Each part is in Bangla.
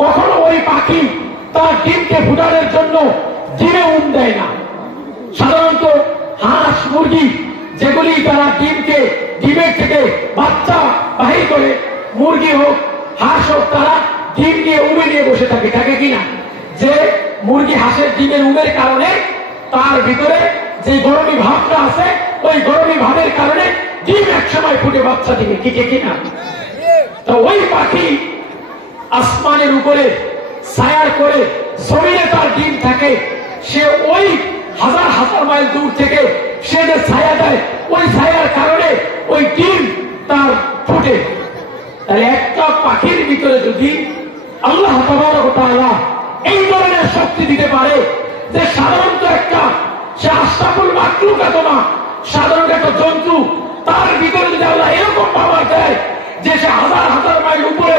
কখনো ওই পাখি তার ডিমকে ফুটানোর জন্য ডিমে দেয় না। সাধারণত হাঁস মুরগি যেগুলি তারা ডিমের থেকে বাচ্চা বাহির করে, মুরগি হোক হাঁস হোক, তারা ডিম নিয়ে উমে নিয়ে বসে থাকে কিনা? যে মুরগি হাঁসের ডিমের উমের কারণে তার ভিতরে যে গরমি ভাবটা আছে, ওই গরমি ভাবের কারণে ডিম এক সময় ফুটে বাচ্চা দিবে, কিনা? তো ওই পাখি আসমানের উপরে ছায়ার করে জমিনে তার ডিম থাকে, সে ওই হাজার হাজার মাইল দূর থেকে সে যে ছায়া দেয়, ওই ছায়ার কারণে ওই ডিম তার ফুটে। তাহলে একটা পাখির ভিতরে যদি আল্লাহ তাবারক ওয়া তাআলা এই ধরনের শক্তি দিতে পারে যে সাধারণত সে আশরাফুল মাখলুক এত না, সাধারণ একটা জন্তু, তার ভিতরে যদি আল্লাহ এরকম পাওয়ার দেয় যে সে হাজার হাজার মাইল উপরে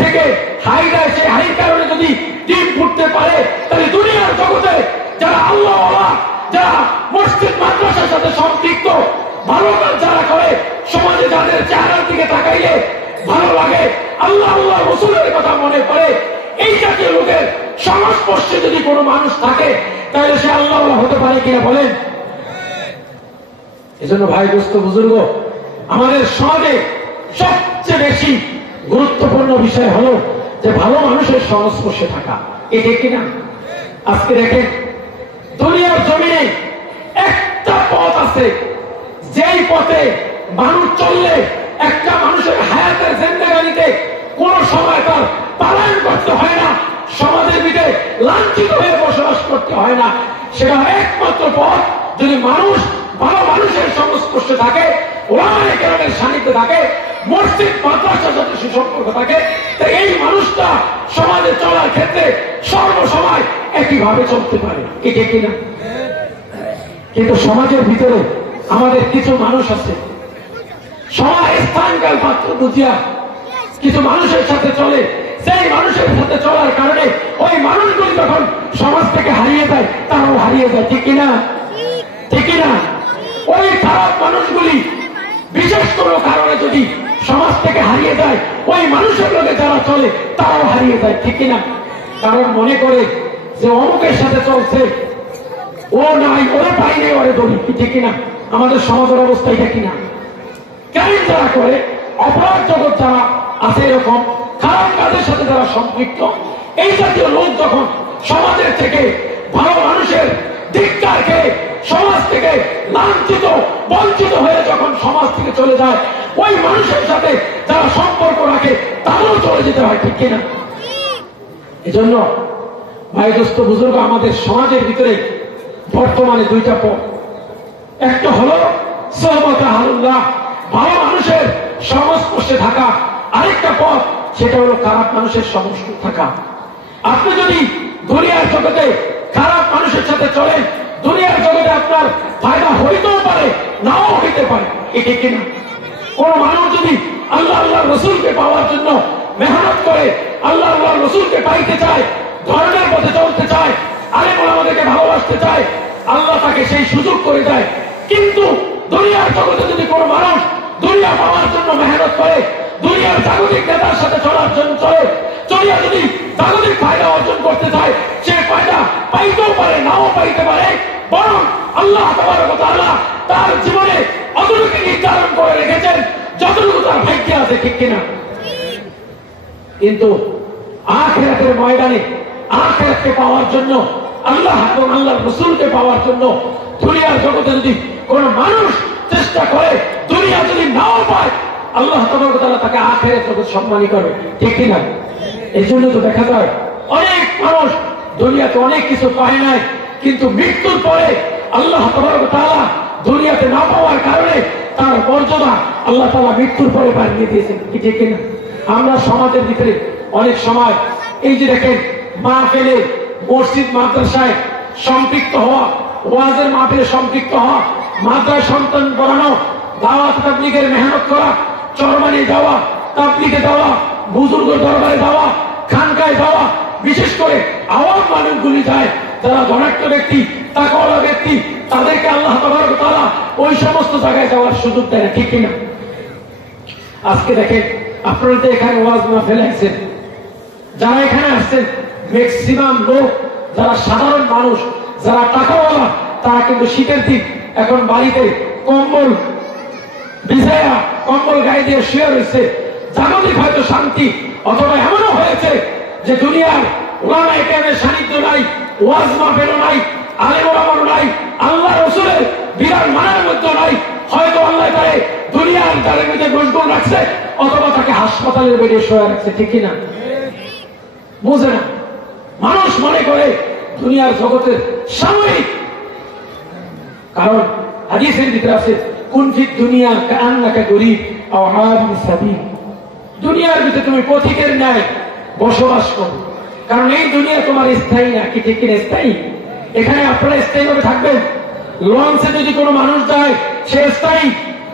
থেকে হাই দেয়, সে হাইর কারণে যদি ডিম ফুটতে পারে, তাহলে দুনিয়ার জগতে যারা আল্লাহওয়ালা, যারা মসজিদ মাদ্রাসার সাথে সম্পৃক্ত, ভালো কাজ যারা করে, সমাজে যাদের চেহারার দিকে তাকাইলে ভালো লাগে, আল্লাহ আল্লাহ রাসূলের কথা মনে পড়ে, এই জাতীয় লোকের সংস্পর্শে যদি কোনো মানুষ থাকে, তাহলে সে আল্লাহওয়ালা হতে পারে কিনা বলেন? এজন্য ভাই দোস্ত বুজুর্গ, আমাদের সমাজে সবচেয়ে বেশি গুরুত্বপূর্ণ বিষয় হলো যে ভালো মানুষের সংস্পর্শে থাকা, এটা কিনা? আজকে দেখেন দুনিয়ার জমিনে একটা পথ আছে, যেই পথে মানুষ চললে একটা মানুষের হায়াতের জিন্দেগানিতে কোন সময় তার পালায়ন করতে হয় না, সমাজের ভিতরে লাঞ্ছিত হয়ে বসবাস করতে হয় না। সেটা একমাত্র পথ যদি মানুষ ভালো মানুষের সংস্পর্শে থাকে, ওলামায়ে কেরামের সান্নিধ্যে থাকে, মসজিদ মাদ্রাসার সাথে সুসম্পর্ক থাকে, তো এই মানুষটা সমাজে চলার ক্ষেত্রে সর্বসময় একইভাবে চলতে পারে, এটা কিনা? কিন্তু সমাজের ভিতরে আমাদের কিছু মানুষ আছে, সময় স্থানকাল পাত্র বুঝিয়া কিছু মানুষের সাথে চলে, সেই মানুষের সাথে চলার কারণে ওই মানুষগুলি যখন সমাজ থেকে হারিয়ে যায়, তারাও হারিয়ে যায়, ঠিক কিনা? ঠিক কিনা? ওই খারাপ মানুষগুলি বিশেষ কোনো কারণে যদি সমাজ থেকে হারিয়ে যায়, ওই মানুষের লোকে যারা চলে তারাও হারিয়ে যায়, ঠিক কিনা? কারণ মনে করে যে অমুকের সাথে চলছে, ও নাই, ওরে পাই নেই, ওরে ধরি, ঠিক কিনা? আমাদের সমাজের অবস্থা এটা কিনা? কেন যারা করে, অপরাধ জগৎ যারা আছে, এরকম খারাপ কাজের সাথে যারা সম্পৃক্ত, এই জাতীয় লোক যখন সমাজের থেকে ভালো মানুষের ধিক্কার খেয়ে সমাজ থেকে লাঞ্ছিত বঞ্চিত হয়ে যখন সমাজ থেকে চলে যায়, ওই মানুষের সাথে যারা সম্পর্ক রাখে তাদেরও চলে যেতে হয়, ঠিক কিনা? এজন্য ভাই দোস্ত বুজুর্গ, আমাদের সমাজের ভিতরে বর্তমানে দুইটা পথ, একটা হলো সোহবতে আহলুল্লাহ, ভালো মানুষের সংস্পর্শে থাকা, আরেকটা পথ সেটা হলো খারাপ মানুষের সংস্পর্শে থাকা। আপনি যদি দুনিয়ার জগতে খারাপ মানুষের সাথে চলেন, দুনিয়ার জগতে আপনার ফায়দা হইতেও পারে, নাও হইতে পারে, এটা কিনা? কোন মানুষ যদি আল্লাহ আল্লাহ রসুলকে পাওয়ার জন্য মেহনত করে, আল্লাহ আল্লাহ রসুলকে পাইতে চায়, ধর্মের পথে চলতে চায়, আলেম ওলামাদেরকে ভালোবাসতে চায়, আল্লাহ তাকে সেই সুযোগ করে দেয়। কিন্তু দুনিয়ার জগতে যদি কোনো মানুষ দুনিয়া পাওয়ার জন্য মেহনত করে, দুনিয়ার জাগতিক নেতার সাথে চলার জন্য চলিয়া যদি জাগতিক ফায়দা অর্জন করতে চায়, সে ফায়দা পাইতেও পারে, নাও পাইতে পারে, বরং আল্লাহ তাবারক ওয়া তাআলা তার জীবনে অতটুকু নির্ধারণ করে রেখেছেন যতটুকু তার ভাগ্যে আছে, ঠিক কিনা? কিন্তু আখিরাতের ময়দানে আখিরাতকে পাওয়ার জন্য, আল্লাহ এবং আল্লাহর রাসূলকে পাওয়ার জন্য দুনিয়ার জগতে যদি কোন মানুষ চেষ্টা করে, দুনিয়া যদি নাও পায়, আল্লাহ তাবারক ওয়া তাআলা তাকে আখিরাত জগৎ সম্মানী করবে, ঠিক কিনা? এই জন্য তো দেখা যায় অনেক মানুষ দুনিয়াতে অনেক কিছু পায় নাই, কিন্তু মৃত্যুর পরে আল্লাহ তাবারক ওয়া তাআলা দুনিয়াতে না পাওয়ার কারণে তার মর্যাদা আল্লাহ তাআলা মৃত্যুর পরে বাড়িয়ে দিয়েছেন, ঠিক কিনা? আমরা সমাজের ভিতরে অনেক সময় এই যে দেখেন, মাহফিলে মসজিদ মাদ্রাসায় সম্পৃক্ত হওয়া, ওয়াজের মাহফিলে সম্পৃক্ত হওয়া, মাদ্রাসায় সন্তান পড়ানো, দাওয়াত তাবলীগের মেহনত করা, চরমানি যাওয়া, তাবলীগে যাওয়া, বুজুর্গ দরবারে যাওয়া, খানকায় যাওয়া, বিশেষ করে আওয়াম মানুষগুলি যায় যারা ধনাঢ্য ব্যক্তি, তাকওয়ালা ব্যক্তি, তাদেরকে আল্লাহ তাবারক ওয়া তাআলা ওই সমস্ত জায়গায় যাওয়ার সুযোগ দেয়, ঠিক কিনা? আজকে দেখেন আপনারা তো এখানে ওয়াজ মাহফিল আসছেন, যারা এখানে আসছেন ম্যাক্সিমাম লোক যারা সাধারণ মানুষ, যারা টাকাওয়ালা, তারা কিন্তু শীতের দিন এখন বাড়িতে কম্বল বিছায়া কম্বল গায়ে দিয়ে শুয়ে রয়েছে। জাগতিক হয়তো শান্তি, অথবা এমনও হয়েছে যে দুনিয়ার ওলামায়ে কেরামের সান্নিধ্য নাই, ওয়াজ মাহফিলও নাই, আলেম ওলামাও নাই, আল্লাহ রাসূলের বিধান মানার মধ্যে নাই। হয়তো আল্লাহ তারে দুনিয়ার তারের মধ্যে মশগুল রাখছে, অথবা তাকে হাসপাতালের বেডে শুয়ে রাখছে। ঠিক কিনা? বুঝে না। মানুষ মনে করে দুনিয়ার জগতের সাময়িক, কারণ হাদিসের ভিতরে আছে কুন ফিদ দুনিয়া কাআন্নাকা গরীব আও আবির সাবিল। দুনিয়ার ভিতরে তুমি পথিকের ন্যায় বসবাস করো, কারণ এই দুনিয়া তোমার স্থায়ী না। কি ঠিক কিনা? স্থায়ী। এখানে আপনারা স্থায়ী ভাবে থাকবেন। লঞ্চে যদি কোনো মানুষ যায় সে স্থায়ী।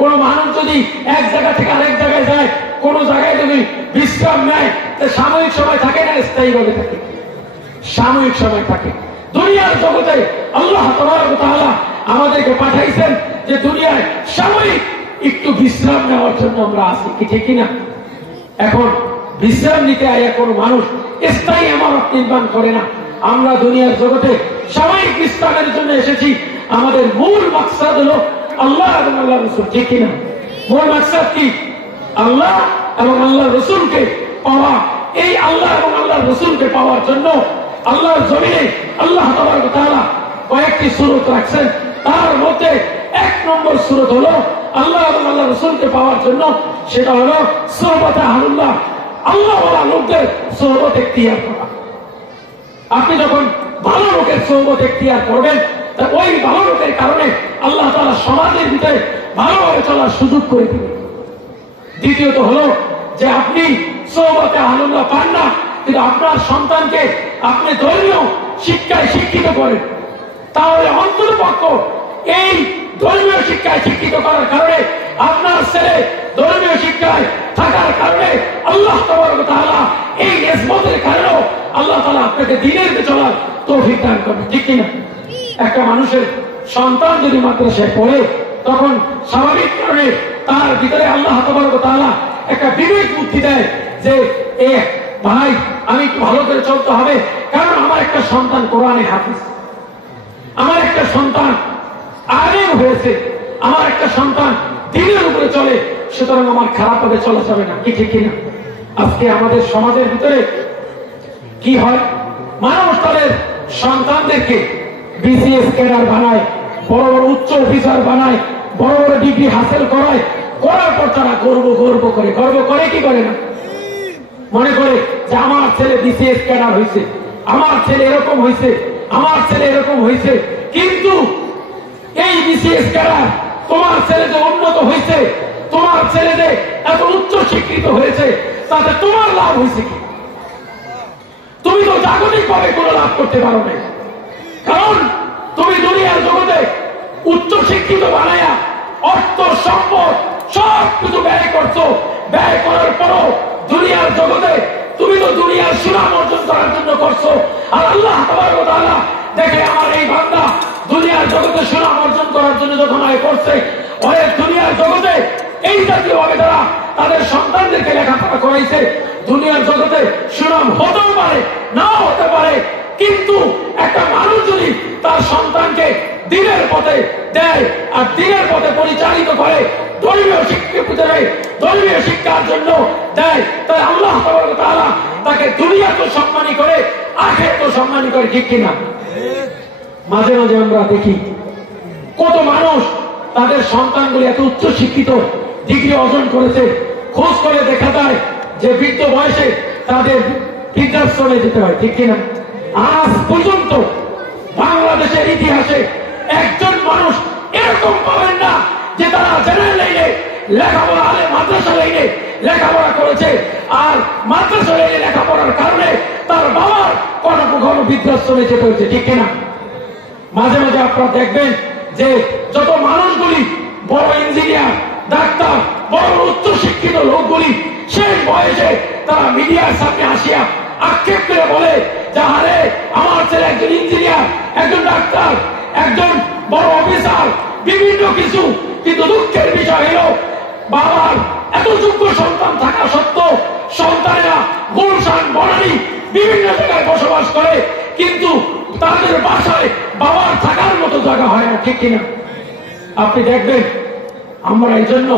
কোনো মানুষ যদি এক জায়গা থেকে আরেক জায়গায় যায়, কোন জায়গায় যদি বিশ্রাম নেয়, সাময়িক সময় থাকে না, স্থায়ী ভাবে থাকে, সাময়িক সময় থাকে। দুনিয়ার জগতে আল্লাহ তাবারক ওয়া তাআলা আমাদেরকে পাঠাইছেন যে দুনিয়ায় সাময়িক একটু বিশ্রাম নেওয়ার জন্য আমরা আসি। কি ঠিক কিনা? এখন বিশ্রাম নিতে আয়া কোনো মানুষ স্থায়ী ইমারত নির্মাণ করে না। আমরা দুনিয়ার জগতে সাময়িক বিশ্রামের জন্য এসেছি। আমাদের মূল মাকসাদ হলো আল্লাহ এবং আল্লাহ রাসূল। ঠিক কিনা? মূল মাকসাদ কি? আল্লাহ এবং আল্লাহ রাসূলকে পাওয়া। এই আল্লাহ এবং আল্লাহ রাসূলকে পাওয়ার জন্য আল্লাহর জমিনে আল্লাহ তাবারক ওয়া তাআলা কয়েকটি সূরত রাখছেন। তার মধ্যে এক নম্বর সূরত হলো আল্লাহ এবং আল্লাহ রাসূলকে পাওয়ার জন্য, সেটা হলো সোহবতে আহলুল্লাহ, আল্লাহওয়ালা লোকদের সোহবত এখতিয়ার করা। আপনি যখন ভালো লোকের সোহবত এখতিয়ার করবেন, তা ওই ভালো লোকের কারণে আল্লাহ তাআলা সমাজের ভিতরে ভালোভাবে চলার সুযোগ করে দিবেন। দ্বিতীয়ত হলো যে আপনি সোহবতে আহলুল্লাহ পান না, কিন্তু আপনার সন্তানকে আপনি ধর্মীয় শিক্ষায় শিক্ষিত করেন, তাহলে অন্ততপক্ষ এই ধর্মীয় শিক্ষায় শিক্ষিত করার কারণে আপনার ছেলে ধর্মীয় শিক্ষায় থাকার কারণে আল্লাহ তাবারক ওয়া তাআলা এই নিসবতের কারণে আল্লাহ তাআলা আপনাকে দ্বীনের পথে চলার তৌফিক দান করবেন। ঠিক কিনা? একটা মানুষের সন্তান যদি মাদ্রাসায় পড়ে, তখন স্বাভাবিক কারণে তার ভিতরে আল্লাহ তাবারক ওয়া তাআলা একটা বিবেক বুদ্ধি দেয় যে ভাই আমি একটু ভালো করে চলতে হবে, কারণ আমার একটা সন্তান কোরআনে হাফেজ, আমার একটা সন্তান আলেম হয়েছে, আমার একটা সন্তান দ্বীনের উপরে চলে, সুতরাং আমার খারাপ ভাবে চলা যাবে না। কি ঠিক কিনা? আজকে আমাদের সমাজের ভিতরে কি হয়? মানুষ তাদের সন্তানদেরকে বিসিএস ক্যাডার বানায়, বড় বড় উচ্চ অফিসার বানায়, বড় বড় ডিগ্রি হাসিল করায়, করার পর তারা গর্ব করে কি করে না? মনে করে যে আমার ছেলে বিসিএস ক্যাডার হয়েছে, আমার ছেলে এরকম হয়েছে, আমার ছেলে এরকম হয়েছে। কিন্তু এই বিসিএস ক্যাডার, তোমার ছেলে যে উন্নত হয়েছে, তোমার ছেলে যে এত উচ্চ শিক্ষিত হয়েছে, তাতে তোমার লাভ হয়েছে কি? তুমি তো জাগতিক ভাবে কোনো লাভ করতে পারো না, কারণ তুমি দুনিয়ার জগতে উচ্চ শিক্ষিত বানায়া অর্থ সম্পদ সব কিছু ব্যয় করছো। ব্যয় করার পরও দুনিয়ার জগতে তুমি তো দুনিয়ার সুনাম অর্জন করার জন্য করছো। আর আল্লাহ তাবারক ওয়া তাআলা দেখে আমার এই বান্দা দুনিয়ার জগতে সুনাম অর্জন করার জন্য যখন আয় করছে, অনেক দুনিয়ার জগতে এই জাতীয় ভাবে তারা তাদের সন্তানদেরকে লেখাপড়া করাইছে। দুনিয়ার জগতে সুনাম হতেও পারে, নাও হতে পারে, কিন্তু একটা মানুষ যদি তার সন্তানকে দ্বীনের পথে দেয় আর দ্বীনের পথে পরিচালিত করে, ধর্মীয় ধর্মীয় শিক্ষার জন্য দেয়, তাহলে আল্লাহ তাবারক ওয়া তাআলা তাকে দুনিয়াতেও সম্মানী করে, আখিরাতেও সম্মানী করে। ঠিক কিনা? মাঝে মাঝে আমরা দেখি কত মানুষ তাদের সন্তানগুলি এত উচ্চ শিক্ষিত ডিগ্রি অর্জন করেছে, খোঁজ করে দেখা যায় যে বৃদ্ধ বয়সে তাদের বৃদ্ধাশ্রমে যেতে হয়। ঠিক কিনা? আজ পর্যন্ত বাংলাদেশের ইতিহাসে একজন মানুষ এরকম পাবেন না যে তারা জেনারেল লাইনে লেখাপড়া, আলে মাদ্রাসা লাইনে লেখাপড়া করেছে, আর মাদ্রাসা লাইনে লেখাপড়ার কারণে তার বাবার কখনো বৃদ্ধাশ্রমে যেতে হয়েছে। ঠিক কিনা? মাঝে মাঝে আপনারা দেখবেন যে যত মানুষগুলি বড় ইঞ্জিনিয়ার, ডাক্তার, বড় উচ্চ শিক্ষিত লোকগুলি শেষ বয়সে তারা মিডিয়ার সামনে আসিয়া আক্ষেপ করে বলে যে আরে আমার ছেলে একজন ইঞ্জিনিয়ার, একজন ডাক্তার, একজন বড় অফিসার, বিভিন্ন কিছু। কিন্তু দুঃখের বিষয় হলো বাবার এত যোগ্য সন্তান থাকা সত্ত্বেও সন্তানেরা গুলশান বনানী বিভিন্ন জায়গায় বসবাস করে, কিন্তু তাদের বাসায় বাবার থাকার মতো জায়গা হয় না, ঠিক কিনা? আপনি দেখবেন আমরা এই জন্য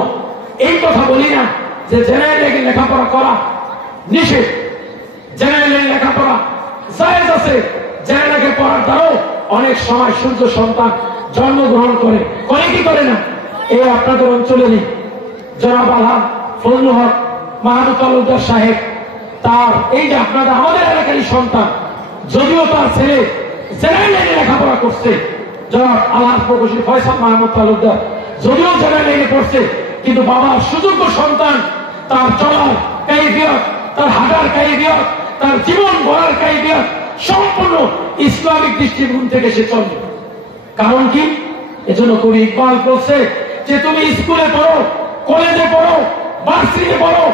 এই কথা বলি না যে জেনারেলে লেখাপড়া করা নিষেধ, জেনারেলে লেখাপড়া জায়েজ আছে। জেনারেলে পড়ার দ্বারাও অনেক সময় সূর্য সন্তান জন্মগ্রহণ করে কি করে না? এই আপনাদের অঞ্চলেরই জনাব আলহাম ফজলুল হক মাহমুদ তালুকদার সাহেব, তার এই যে আপনাদের আমাদের এলাকারই সন্তান, যদিও তার ছেলে জেনারেল লাইনে লেখাপড়া করছে, জনাব আলহাম প্রকৌশলী ফয়সাল মাহমুদ তালুকদার যদিও জেনারেল লাইনে পড়ছে, কিন্তু বাবার সুযোগ্য সন্তান, তার চলার কাইফিয়ত, তার হাঁটার কাইফিয়ত, তার জীবন গড়ার কাইফিয়ত সম্পূর্ণ ইসলামিক দৃষ্টিকোণ থেকে সে চলে। কারণ কি? এজন্য কবি ইকবাল বলছে যে তুমি স্কুলে পড়ো, কলেজে পড়ো, ভার্সিটিতে পড়ো,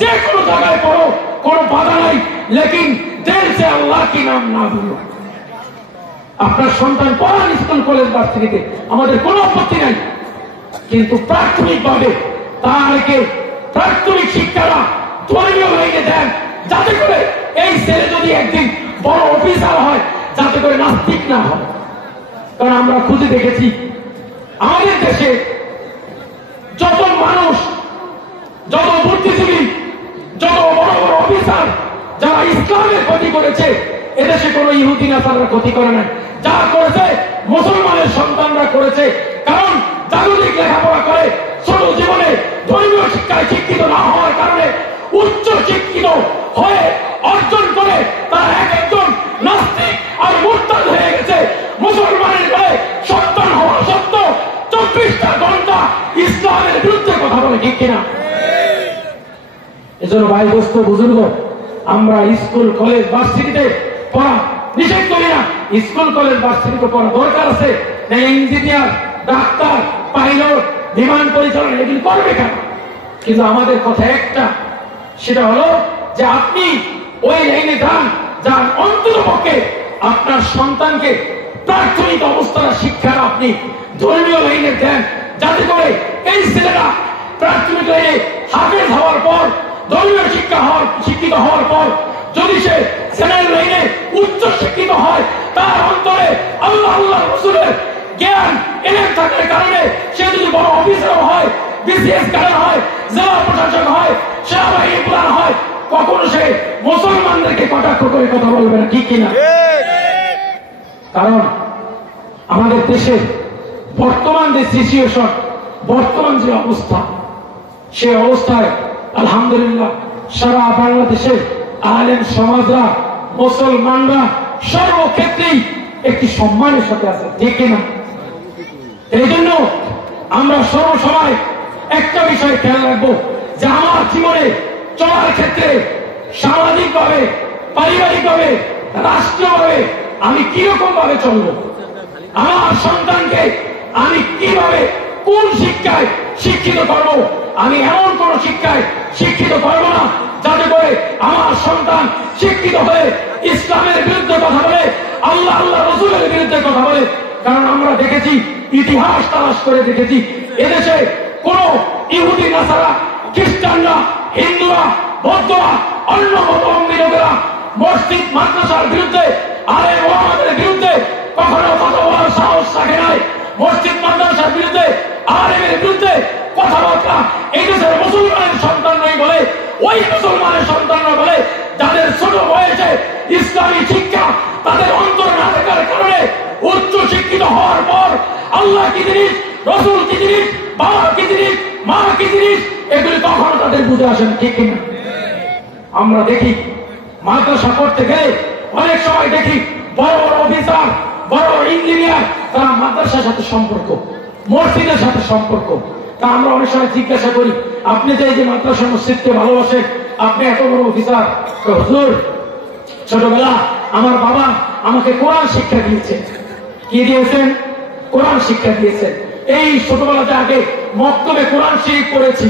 যে কোনো জায়গায় পড়ো, কোনো বাধা নাই, লেকিন দিল সে আল্লাহ কি নাম না ভুলো। আপনার সন্তান পড়ান স্কুল কলেজ ভার্সিটিতে, আমাদের কোনো আপত্তি নাই, কিন্তু প্রাথমিকভাবে তাকে প্রাথমিক শিক্ষাটা ধর্মীয় লাইনে দেন, যাতে করে এই ছেলে যদি একদিন বড় অফিসার হয় যাতে করে নাস্তিক না হয়। কারণ আমরা খুঁজে দেখেছি আমাদের দেশে যত মানুষ, যত বুদ্ধিজীবী, যত বড় বড় অফিসার যারা ইসলামের ক্ষতি করেছে, এদেশে কোনো ইহুদি নাসাররা ক্ষতি করে না, যা করেছে মুসলমানের সন্তানরা করেছে। কারণ জাগতিক লেখাপড়া করে ছোট জীবনে ধর্মীয় শিক্ষায় শিক্ষিত না হওয়ার কারণে উচ্চ শিক্ষিত হয়ে অর্জন করে তারা এক একজন নাস্তিক আর মুরতাদ হয়ে গেছে। মুসলমানের গায়ে সন্তান হওয়া সত্ত্বেও 24টা ঘন্টা ইসলামের বিরুদ্ধে কথা বলে, ঠিক কিনা? এজন্য ভাই দোস্ত বুজুর্গ, আমরা স্কুল কলেজ ভার্সিটিতে পড়া নিষেধ করি না, স্কুল কলেজ ভার্সিটিতে পড়া দরকার আছে। ইঞ্জিনিয়ার, ডাক্তার, পাইলট, বিমান পরিচালনা এগুলি করবে কেন? কিন্তু আমাদের কথা একটা, সেটা হলো যে আপনি ওই লাইনে যান, যান অন্তত পক্ষে আপনার সন্তানকে প্রাথমিক অবস্থার শিক্ষাটা আপনি ধর্মীয় লাইনে দেন, যাতে করে এই ছেলেরা প্রাথমিক লাইনে হাফেজ হওয়ার পর, ধর্মীয় শিক্ষিত হওয়ার পর যদি সে জেনারেল লাইনে উচ্চ শিক্ষিত হয়, তার অন্তরে আল্লাহ আল্লাহ রাসূলের জ্ঞান এলেম থাকার কারণে সে যদি বড় অফিসার হয়, বিসিএস ক্যাডার হয়, জেলা প্রশাসক হয়, সেনাবাহিনী প্রধান হয়, কখনো সে মুসলমানদেরকে কটাক্ষ করে কথা বলবে না, ঠিক কিনা? কারণ আমাদের দেশের বর্তমান যে সিচুয়েশন, বর্তমান যে অবস্থা, সে অবস্থায় আলহামদুলিল্লাহ সারা বাংলাদেশের আলেম সমাজরা, মুসলমানরা সর্বক্ষেত্রেই একটি সম্মানের সাথে আছে, ঠিক কিনা? এই জন্য আমরা সর্বসময় একটা বিষয় খেয়াল রাখবো যে আমার জীবনে চলার ক্ষেত্রে সামাজিকভাবে, পারিবারিকভাবে, রাষ্ট্রীয়ভাবে আমি কিরকম ভাবে চলবো, আমার সন্তানকে আমি কিভাবে কোন শিক্ষায় শিক্ষিত করবো। আমি এমন কোন শিক্ষায় শিক্ষিত করবো না যাতে করে আমার সন্তান শিক্ষিত হয়ে ইসলামের বিরুদ্ধে কথা বলে, আল্লাহ আল্লাহ রাসূলের বিরুদ্ধে কথা বলে। কারণ আমরা দেখেছি, ইতিহাস তালাশ করে দেখেছি, এদেশে কোন ইহুদি নাসারা, খ্রিস্টানরা, হিন্দুরা, বৌদ্ধরা, অন্য মতাবলম্বী লোকেরা মসজিদ মাদ্রাসার বিরুদ্ধে, আলেম ওলামাদের বিরুদ্ধে কখনো কথা বলার সাহস রাখে নাই। মসজিদ মাদ্রাসার বিরুদ্ধে, আলেমের বিরুদ্ধে কথাবার্তা এই দেশের মুসলমানের সন্তানরাই বলে, ওই মুসলমানের সন্তানরা বলে যাদের ছোট বয়সে ইসলামী শিক্ষা তাদের অন্তরে না থাকার কারণে উচ্চ শিক্ষিত হওয়ার পর আল্লাহ কি জিনিস, রসুল কি জিনিস, বাবা কি জিনিস, মা কি জিনিস, এগুলি কখনো তাদের বুঝে আসে না, ঠিক কিনা? আমরা দেখি মাদ্রাসা পড়তে গেলে অনেক সময় দেখি বড় বড় অফিসার, বড় বড় ইঞ্জিনিয়ার, তারা মাদ্রাসার সাথে সম্পর্ক, মসজিদের সাথে সম্পর্ক। তা আমরা অনেক সময় জিজ্ঞাসা করি, আপনি যে এই যে মাদ্রাসা মসজিদকে ভালোবাসেন, আপনি এত বড় অফিসার, হুজুর ছোটবেলা আমার বাবা আমাকে কোরআন শিক্ষা দিয়েছে। কি দিয়েছেন? কোরআন শিক্ষা দিয়েছেন। এই ছোটবেলাতে আগে মক্তবে কোরআন শরীফ পড়েছি,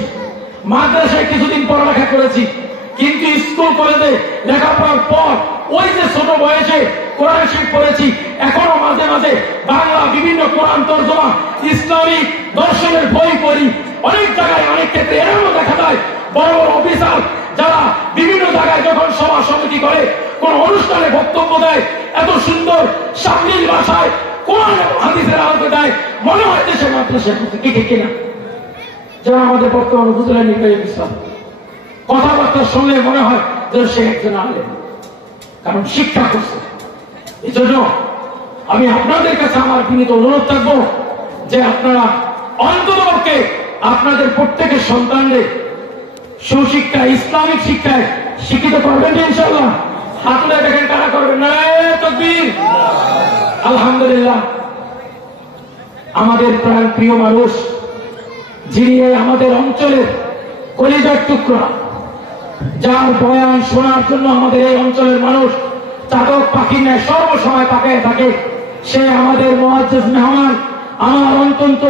মাদ্রাসায় কিছুদিন পড়ালেখা করেছি, কিন্তু স্কুল কলেজে লেখাপড়ার পর ওই যে ছোট বয়সে কোরআন শরীফ পড়েছি, এখনো মাঝে মাঝে বাংলা বিভিন্ন কোরআন তর্জমা, ইসলামিক দর্শনের বই পড়ি। অনেক জায়গায় অনেক ক্ষেত্রে এরকম দেখা যায় বড় বড় অফিসার যারা বিভিন্ন জায়গায় যখন সভা সমিতি করে, কোন অনুষ্ঠানে বক্তব্য দেয়, এত সুন্দর শালীন ভাষায় কোরআন এবং হাদিসের আলোকে দেয়, মনে হয় যে সে মাদ্রাসার মধ্যে, কি ঠিক কিনা? যারা আমাদের বর্তমান উপজেলা নির্বাহী ইসলাম কথাবার্তা শুনলে মনে হয় যে সে একজন আলেম, কারণ শিক্ষা করছে। এই জন্য আমি আপনাদের কাছে আমার বিনীত অনুরোধ থাকবো যে আপনারা অন্ততপক্ষে আপনাদের প্রত্যেকের সন্তানদের সুশিক্ষা, ইসলামিক শিক্ষায় শিক্ষিত করবেন ইনশাআল্লাহ। হাতুড়ে দেখেন কারা করবেন, নারায়ে তাকবীর। আলহামদুলিল্লাহ, আমাদের প্রাণ প্রিয় মানুষ, যিনি আমাদের অঞ্চলের কলিজার টুকরা, যার বয়ান শোনার জন্য আমাদের এই অঞ্চলের মানুষ চাতক পাখির ন্যায় সর্বসময় তাকায় থাকে, সে আমাদের মুআজ্জিজ মেহমান, আমার অত্যন্ত